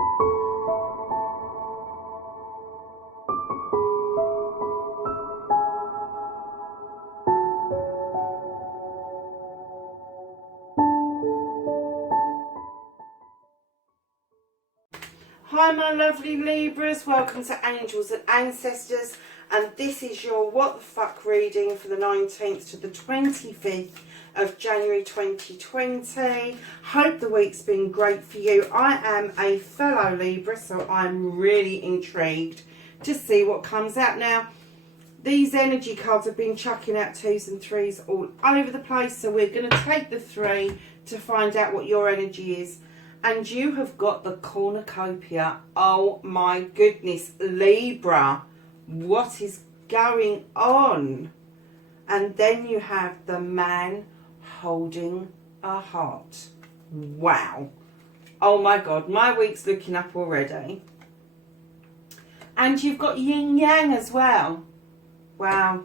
Hi my lovely Libras, welcome to Angels and Ancestors, and this is your what the fuck reading for the 19th to the 25th of January 2020. Hope the week's been great for you. I am a fellow Libra, so I'm really intrigued to see what comes out. Now, these energy cards have been chucking out 2s and 3s all over the place, so we're going to take the 3 to find out what your energy is. And you have got the cornucopia. Oh my goodness, Libra, what is going on? And then you have the man holding a heart. Wow. Oh my God, my week's looking up already. And you've got yin yang as well. Wow.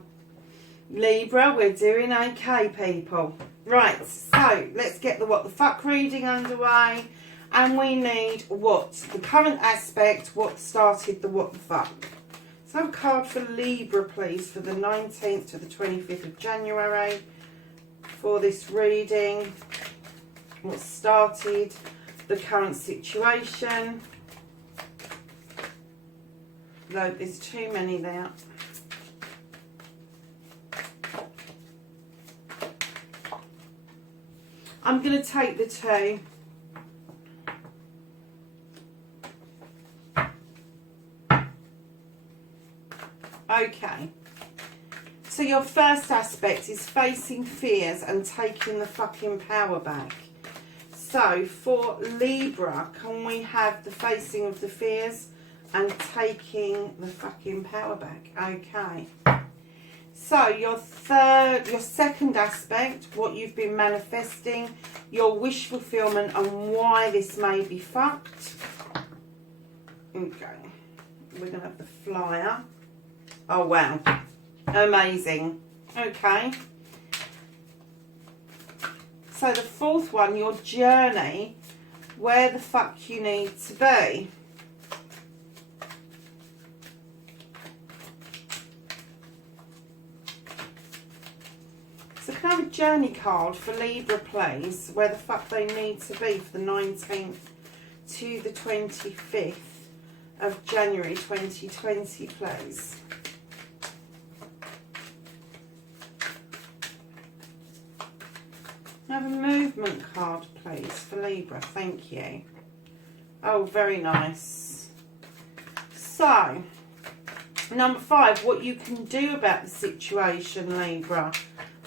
Libra, we're doing okay, people. Right, so let's get the what the fuck reading underway. And we need what? The current aspect, what started the what the fuck. So a card for Libra, please, for the 19th to the 25th of January. For this reading, what started the current situation. No, there's too many there. I'm going to take the 2. Okay, so your first aspect is facing fears and taking the fucking power back. So for Libra, can we have the facing of the fears and taking the fucking power back? Okay. So your second aspect, what you've been manifesting, your wish fulfillment and why this may be fucked. Okay, we're going to have the flyer. Oh, wow. Amazing. Okay. So the fourth one, your journey, where the fuck you need to be. So can I have a journey card for Libra, please, where the fuck they need to be for the 19th to the 25th of January 2020, please. Have a movement card, please, for Libra. Thank you. Oh, very nice. So, number 5, what you can do about the situation, Libra.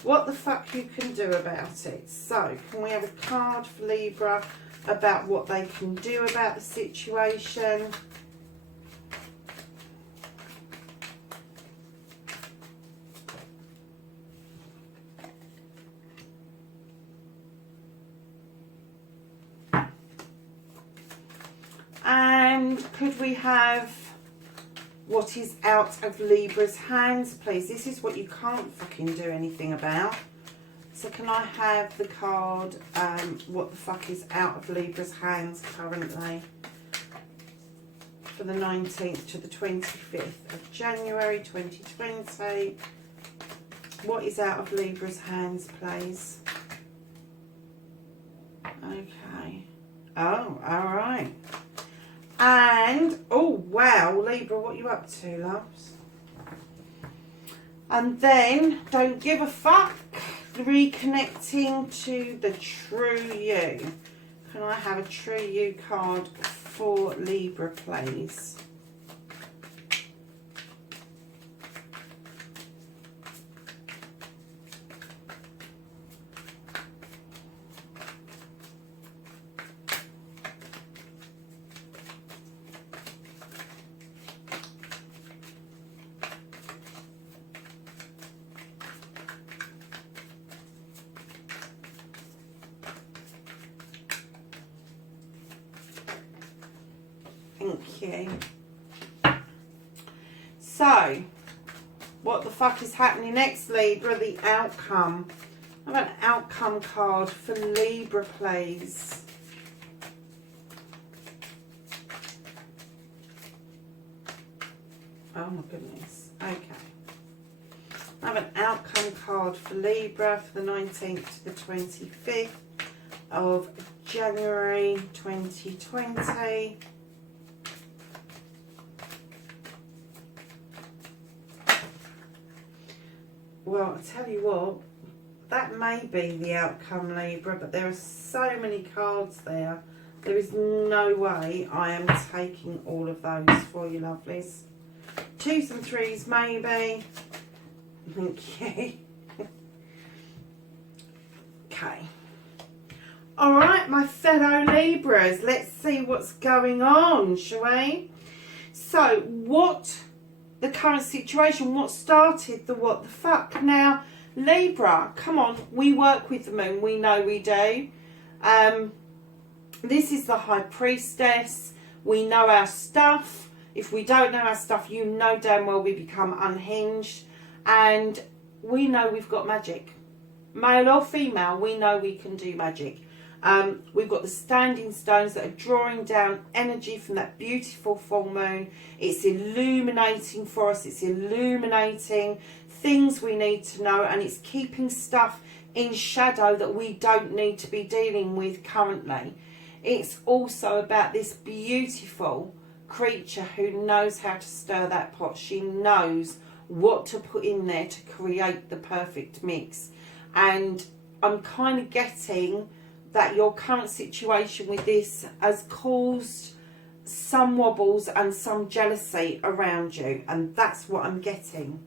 What the fuck you can do about it. So, can we have a card for Libra about what they can do about the situation? And could we have what is out of Libra's hands, please? This is what you can't fucking do anything about. So can I have the card, what the fuck is out of Libra's hands currently for the 19th to the 25th of January 2020? What is out of Libra's hands, please? Okay. Oh, all right. And, oh wow, Libra, what are you up to, loves? And then, don't give a fuck, reconnecting to the true you. Can I have a true you card for Libra, please? Thank you. So, what the fuck is happening next, Libra? The outcome. I have an outcome card for Libra, please. Oh my goodness. Okay. I have an outcome card for Libra for the 19th to the 25th of January 2020. Well, I tell you what, that may be the outcome, Libra, but there are so many cards there. There is no way I am taking all of those for you, lovelies. 2s and 3s, maybe. Thank you. Okay. Alright, my fellow Libras, let's see what's going on, shall we? So, what the current situation, what started the what the fuck? Now, Libra, come on, we work with the moon, we know we do. This is the High Priestess. We know our stuff. If we don't know our stuff, you know damn well we become unhinged. And we know we've got magic. Male or female, we know we can do magic. We've got the standing stones that are drawing down energy from that beautiful full moon. It's illuminating for us. It's illuminating things we need to know. And it's keeping stuff in shadow that we don't need to be dealing with currently. It's also about this beautiful creature who knows how to stir that pot. She knows what to put in there to create the perfect mix. And I'm kind of getting that your current situation with this has caused some wobbles and some jealousy around you. And that's what I'm getting.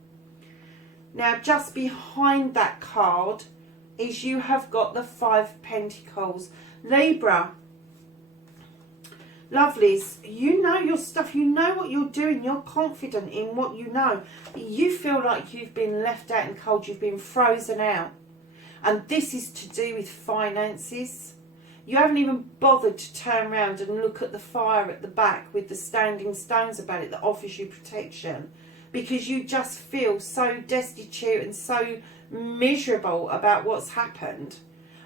Now, just behind that card is you have got the 5 of Pentacles. Libra, lovelies, you know your stuff, you know what you're doing, you're confident in what you know. You feel like you've been left out in cold, you've been frozen out. And this is to do with finances. You haven't even bothered to turn around and look at the fire at the back with the standing stones about it that offers you protection. Because you just feel so destitute and so miserable about what's happened.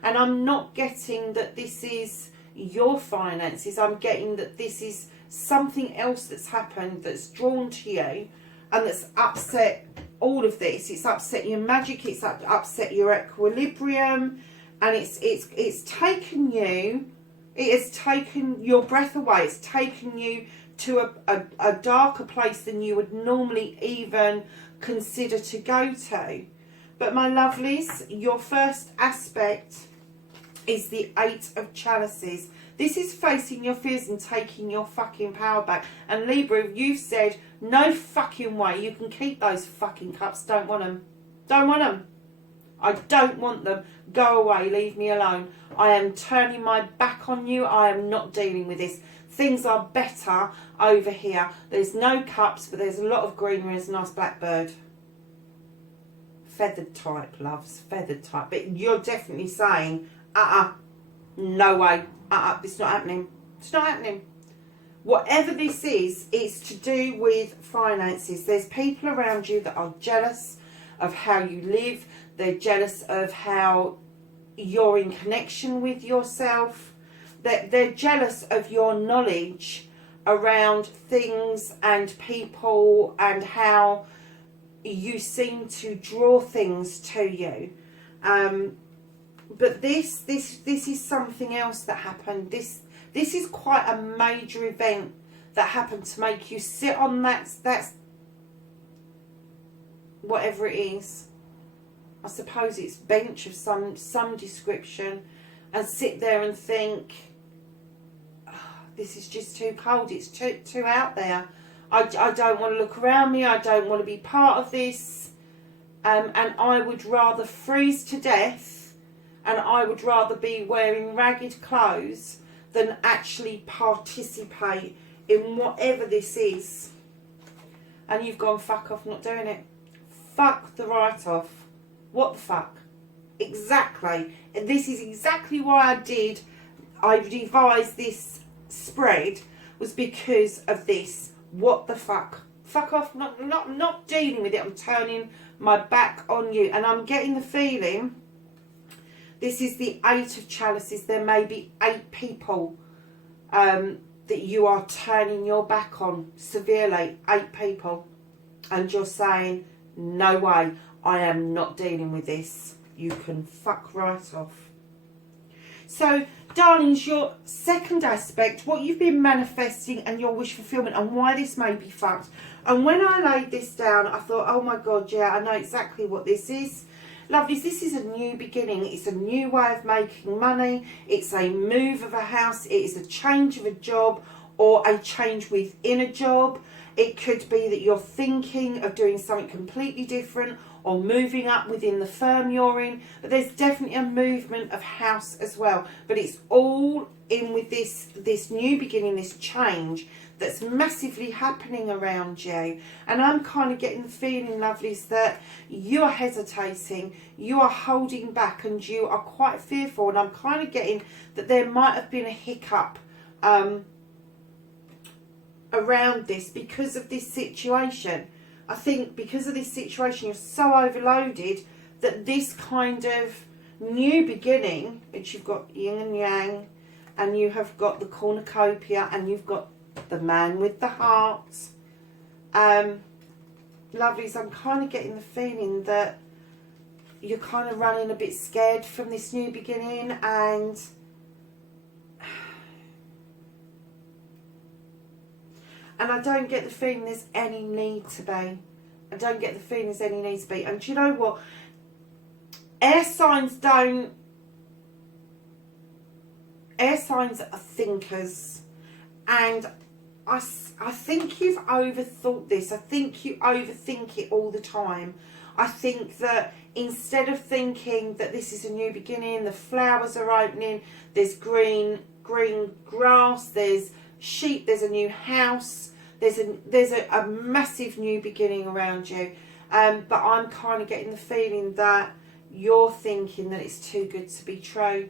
And I'm not getting that this is your finances. I'm getting that this is something else that's happened that's drawn to you and that's upset all of this. It's upset your magic, it's upset your equilibrium, and it's taken you, it has taken your breath away. It's taken you to a darker place than you would normally even consider to go to. But my lovelies, your first aspect is the 8 of Chalices. This is facing your fears and taking your fucking power back. And Libra, you've said, no fucking way, you can keep those fucking cups. Don't want them. Don't want them. I don't want them. Go away, leave me alone. I am turning my back on you. I am not dealing with this. Things are better over here. There's no cups, but there's a lot of greenery. There's a nice blackbird. Feathered type, loves. Feathered type. But you're definitely saying, no way. It's not happening. It's not happening. Whatever this is, it's to do with finances. There's people around you that are jealous of how you live. They're jealous of how you're in connection with yourself. They're jealous of your knowledge around things and people and how you seem to draw things to you. But this is something else that happened. This is quite a major event that happened to make you sit on that whatever it is. I suppose it's bench of some description, and sit there and think, oh, this is just too cold. It's too out there. I don't want to look around me. I don't want to be part of this. And I would rather freeze to death, and I would rather be wearing ragged clothes than actually participate in whatever this is. And you've gone, fuck off, not doing it. Fuck the write-off. What the fuck? Exactly. And this is exactly why I devised this spread, was because of this. What the fuck? Fuck off, not dealing with it. I'm turning my back on you. And I'm getting the feeling, this is the 8 of Chalices. There may be 8 people that you are turning your back on severely. 8 people. and you're saying, no way, I am not dealing with this. You can fuck right off. So, darlings, your second aspect, what you've been manifesting and your wish fulfillment, and why this may be fucked. And when I laid this down, I thought, oh my God, yeah, I know exactly what this is. Lovelies, this is a new beginning. It's a new way of making money. It's a move of a house. It is a change of a job or a change within a job. It could be that you're thinking of doing something completely different or moving up within the firm you're in. But there's definitely a movement of house as well. But it's all in with this new beginning, this change that's massively happening around you. And I'm kind of getting the feeling, lovelies, that you are hesitating, you are holding back, and you are quite fearful. And I'm kind of getting that there might have been a hiccup around this because of this situation. I think because of this situation, you're so overloaded that this kind of new beginning, which you've got yin and yang, and you have got the cornucopia, and you've got the man with the heart. Lovelies, I'm kind of getting the feeling that you're kind of running a bit scared from this new beginning, and I don't get the feeling there's any need to be. I don't get the feeling there's any need to be. And do you know what? Air signs are thinkers. And I think you've overthought this. I think you overthink it all the time. I think that instead of thinking that this is a new beginning, the flowers are opening, there's green grass, there's sheep, there's a new house, there's a massive new beginning around you. But I'm kind of getting the feeling that you're thinking that it's too good to be true.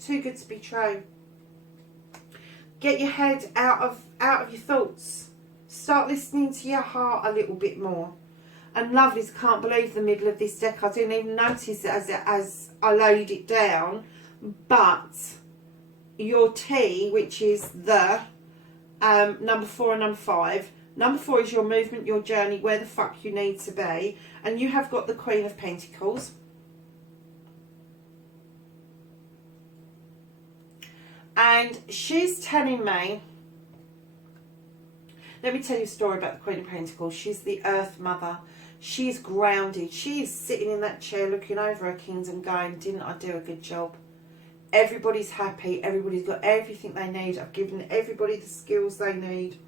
Too good to be true. Get your head out of your thoughts. Start listening to your heart a little bit more. And lovelies, I can't believe the middle of this deck. I didn't even notice it as I laid it down. But your T, which is the number 4 and number 5. Number 4 is your movement, your journey, where the fuck you need to be. And you have got the Queen of Pentacles. And she's telling me, let me tell you a story about the Queen of Pentacles. She's the Earth Mother. She is grounded. She is sitting in that chair looking over her kingdom going, didn't I do a good job? Everybody's happy. Everybody's got everything they need. I've given everybody the skills they need.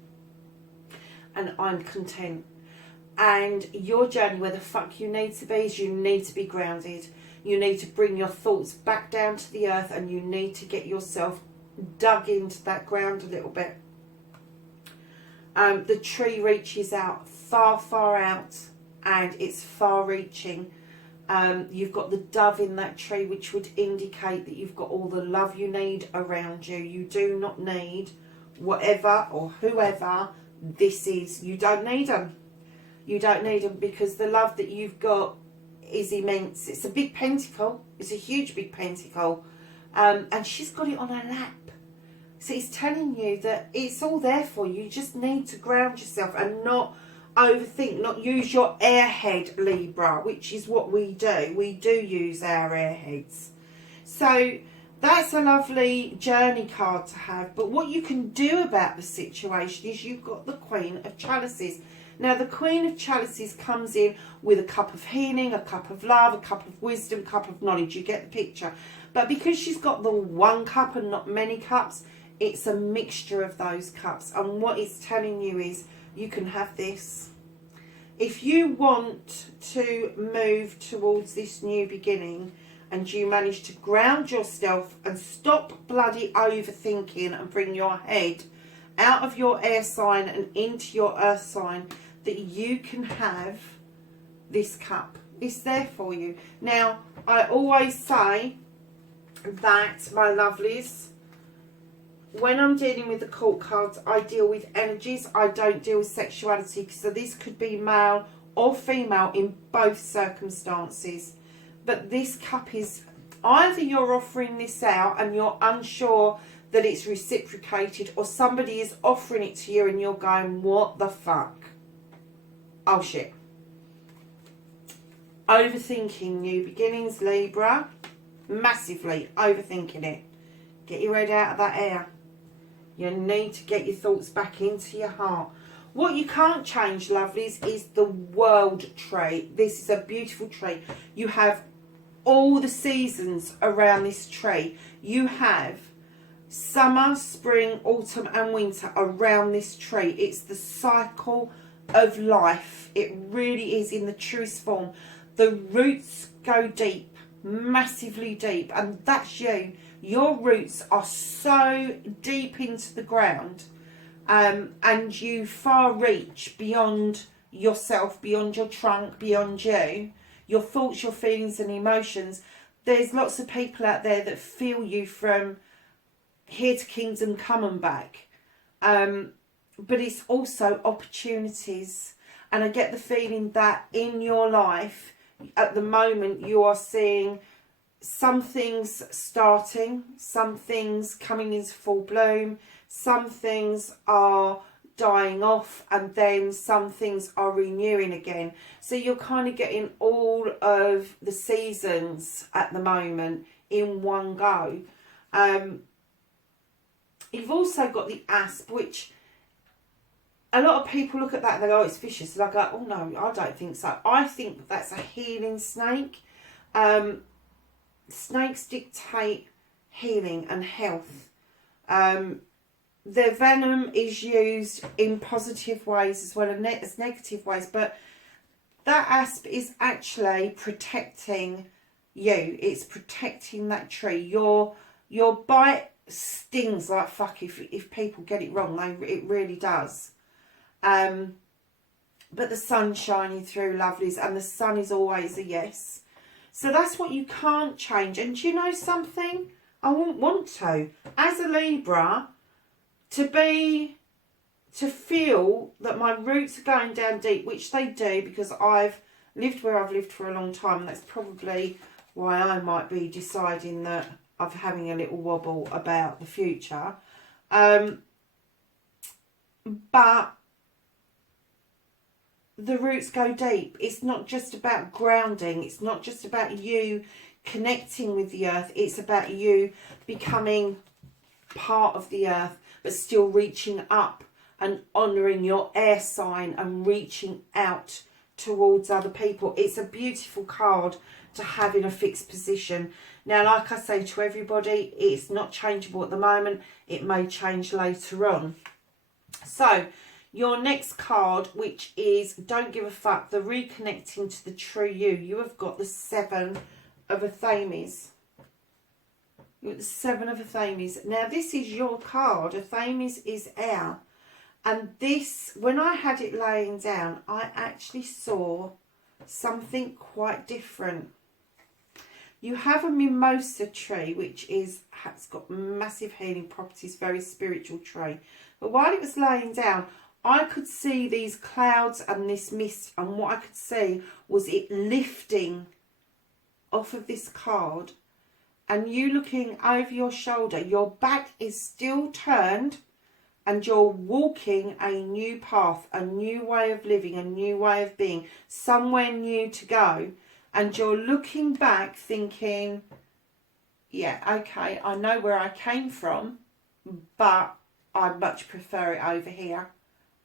And I'm content. And your journey, where the fuck you need to be, is you need to be grounded. You need to bring your thoughts back down to the earth, and you need to get yourself dug into that ground a little bit. The tree reaches out, far out, and it's far reaching. You've got the dove in that tree, which would indicate that you've got all the love you need around you. You do not need whatever or whoever this is. You don't need them. You don't need them, because the love that you've got is immense. It's a big pentacle. It's a huge big pentacle. And she's got it on her lap. So it's telling you that it's all there for you. You just need to ground yourself and not overthink, not use your airhead, Libra, which is what we do. We do use our airheads. So that's a lovely journey card to have. But what you can do about the situation is you've got the Queen of Chalices. Now, the Queen of Chalices comes in with a cup of healing, a cup of love, a cup of wisdom, a cup of knowledge. You get the picture. But because she's got the one cup and not many cups, it's a mixture of those cups. And what it's telling you is you can have this. If you want to move towards this new beginning and you manage to ground yourself and stop bloody overthinking and bring your head out of your air sign and into your earth sign, that you can have this cup. It's there for you. Now, I always say that, my lovelies, when I'm dealing with the court cards, I deal with energies. I don't deal with sexuality. So this could be male or female in both circumstances. But this cup is, either you're offering this out and you're unsure that it's reciprocated, or somebody is offering it to you and you're going, what the fuck? Oh shit. Overthinking new beginnings, Libra. Massively overthinking it. Get your head out of that air. You need to get your thoughts back into your heart. What you can't change, lovelies, is the world tree. This is a beautiful tree. You have all the seasons around this tree. You have summer, spring, autumn and winter around this tree. It's the cycle of life. It really is in the truest form. The roots go deep, massively deep, and that's you. Your roots are so deep into the ground, and you far reach beyond yourself, beyond your trunk, beyond you, your thoughts, your feelings and emotions. There's lots of people out there that feel you from here to kingdom come and back, but it's also opportunities. And I get the feeling that in your life at the moment you are seeing some things starting, some things coming into full bloom, some things are dying off, and then some things are renewing again. So you're kind of getting all of the seasons at the moment in one go. You've also got the asp, which a lot of people look at that and they go, oh, it's vicious. And I go, oh no, I don't think so. I think that's a healing snake. Snakes dictate healing and health. Their venom is used in positive ways as well as negative ways. But that asp is actually protecting you. It's protecting that tree. Your bite stings like fuck if people get it wrong. It really does. But the sun's shining through, lovelies, and the sun is always a yes. So that's what you can't change. And do you know something? I wouldn't want to. As a Libra, to feel that my roots are going down deep, which they do, because I've lived where I've lived for a long time, and that's probably why I might be deciding that I'm having a little wobble about the future. But the roots go deep. It's not just about grounding. It's not just about you connecting with the earth. It's about you becoming part of the earth, but still reaching up and honouring your air sign and reaching out towards other people. It's a beautiful card to have in a fixed position. Now, like I say to everybody, it's not changeable at the moment. It may change later on. So, your next card, which is Don't Give a Fuck, the reconnecting to the true you have got the Seven of Athames. You've got the Seven of Athames. Now, this is your card. Athames is air. And this, when I had it laying down, I actually saw something quite different. You have a mimosa tree, which has got massive healing properties, very spiritual tree. But while it was laying down, I could see these clouds and this mist, and what I could see was it lifting off of this card, and you looking over your shoulder. Your back is still turned, and you're walking a new path, a new way of living, a new way of being, somewhere new to go. And you're looking back thinking, yeah, okay, I know where I came from, but I much prefer it over here.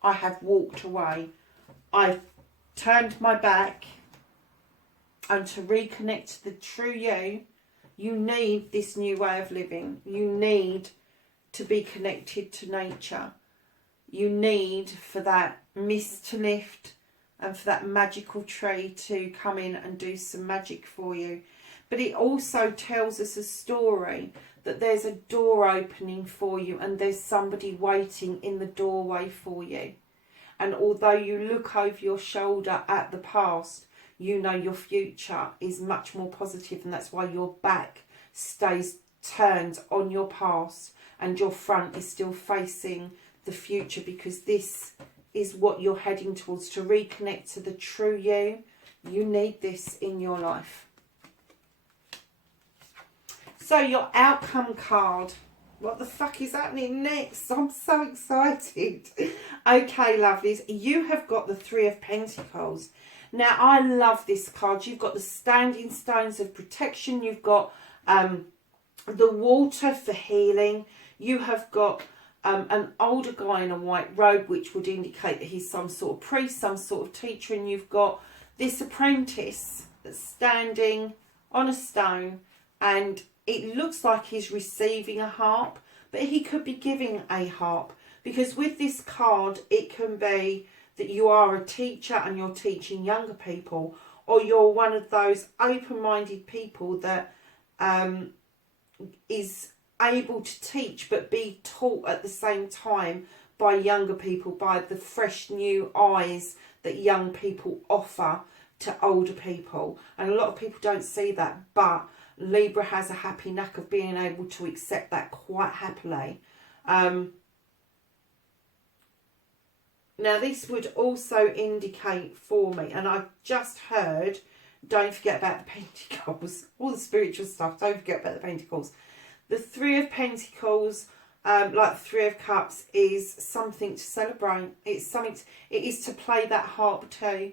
I have walked away. I've turned my back. And to reconnect to the true you, you need this new way of living. You need to be connected to nature. You need for that mist to lift and for that magical tree to come in and do some magic for you. But it also tells us a story that there's a door opening for you and there's somebody waiting in the doorway for you. And although you look over your shoulder at the past, you know your future is much more positive, and that's why your back stays turned on your past and your front is still facing the future, because this is what you're heading towards. To reconnect to the true you, you need this in your life. So your outcome card. What the fuck is happening next? I'm so excited. Okay, lovelies, you have got the Three of Pentacles. Now, I love this card. You've got the standing stones of protection. You've got the water for healing. You have got an older guy in a white robe, which would indicate that he's some sort of priest, some sort of teacher. And you've got this apprentice that's standing on a stone, and it looks like he's receiving a harp, but he could be giving a harp, because with this card it can be that you are a teacher and you're teaching younger people, or you're one of those open-minded people that is able to teach but be taught at the same time by younger people, by the fresh new eyes that young people offer to older people. And a lot of people don't see that, but Libra has a happy knack of being able to accept that quite happily. Now, this would also indicate for me, and I've just heard, don't forget about the Pentacles, all the spiritual stuff, don't forget about the Pentacles. The Three of Pentacles, like the Three of Cups, is something to celebrate. It's something, it is to play that harp too.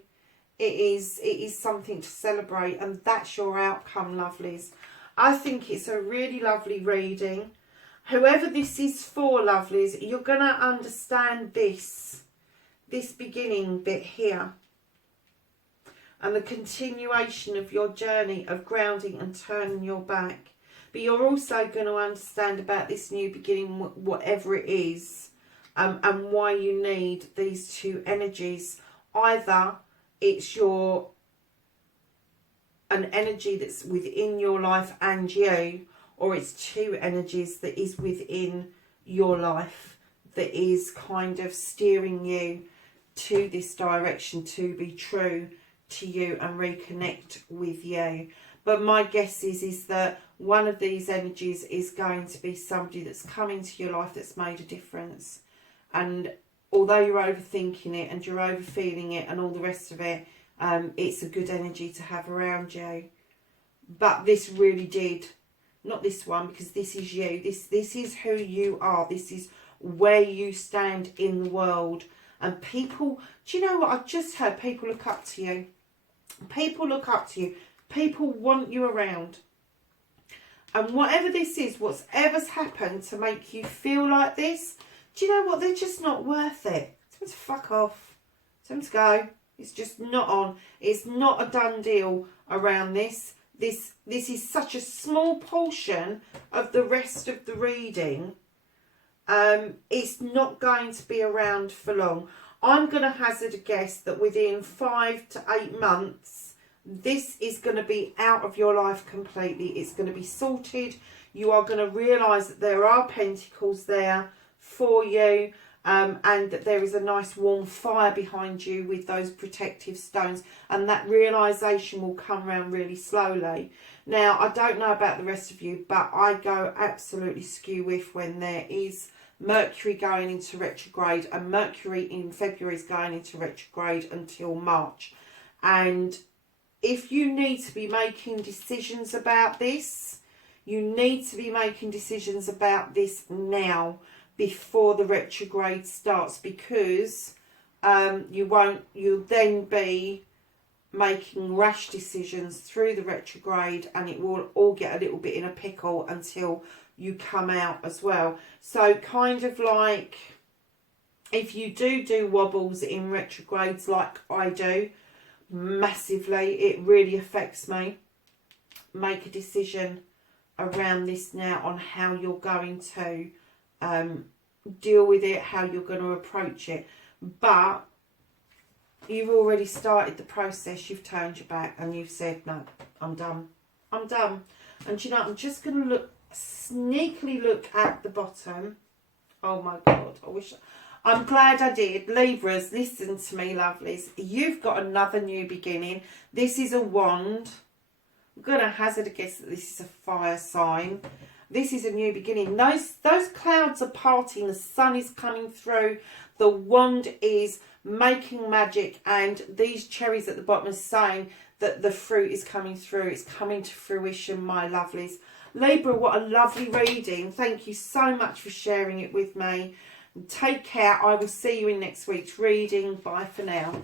It is something to celebrate, and that's your outcome, lovelies. I think it's a really lovely reading. Whoever this is for, lovelies, you're going to understand this beginning bit here, and the continuation of your journey of grounding and turning your back. But you're also going to understand about this new beginning, whatever it is, and why you need these two energies. Either it's an energy that's within your life and you, or it's two energies that is within your life that is kind of steering you to this direction, to be true to you and reconnect with you. But my guess is that one of these energies is going to be somebody that's come into your life that's made a difference. And although you're overthinking it and you're overfeeling it and all the rest of it, it's a good energy to have around you. But this really did, not this one, because this is you. This is who you are. This is where you stand in the world. And people, do you know what? I've just heard people look up to you. People look up to you. People want you around. And whatever this is, whatever's happened to make you feel like this, do you know what? They're just not worth it. Tell them to fuck off. Tell them to go. It's just not on. It's not a done deal around this. This is such a small portion of the rest of the reading. It's not going to be around for long. I'm going to hazard a guess that within 5 to 8 months, this is going to be out of your life completely. It's going to be sorted. You are going to realise that there are pentacles there for you, and that there is a nice warm fire behind you with those protective stones, and that realisation will come around really slowly. Now, I don't know about the rest of you, but I go absolutely skew with when there is Mercury going into retrograde, and Mercury in February is going into retrograde until March. And if you need to be making decisions about this, you need to be making decisions about this now, before the retrograde starts, because you'll then be making rash decisions through the retrograde, and it will all get a little bit in a pickle until you come out as well. So kind of like, if you do wobbles in retrogrades like I do massively, it really affects me. Make a decision around this now on how you're going to deal with it, how you're going to approach it. But you've already started the process. You've turned your back and you've said, no, I'm done. I'm done. And you know, I'm just going to sneakily look at the bottom. Oh my God, I'm glad I did. Libras, listen to me, lovelies. You've got another new beginning. This is a wand. I'm going to hazard a guess that this is a fire sign. This is a new beginning. Those clouds are parting. The sun is coming through. The wand is making magic. And these cherries at the bottom are saying that the fruit is coming through. It's coming to fruition, my lovelies. Libra, what a lovely reading. Thank you so much for sharing it with me. Take care. I will see you in next week's reading. Bye for now.